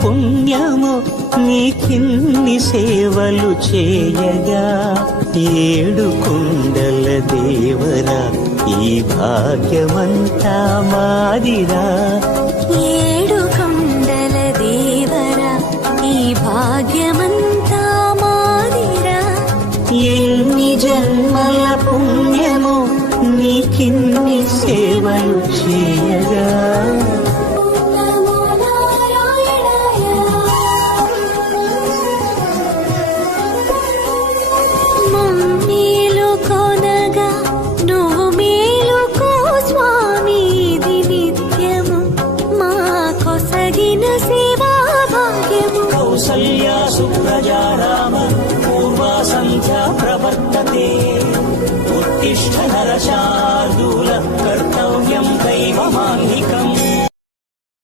పుణ్యము నీకిన్ని సేవలు చేయగా ఏడు కొండల దేవరా ఈ భాగ్యమంతా మాదిరా ఏడు కొండల దేవరా ఈ భాగ్యమంతా మాదిరా ఎన్ని జన్మల పుణ్యము నీకిన్ని సేవలు చేయగా కౌసల్యా సుప్రజా రామ పూర్వా సంధ్యా ప్రవర్తతే ఉత్తిష్ఠ నరశార్దూల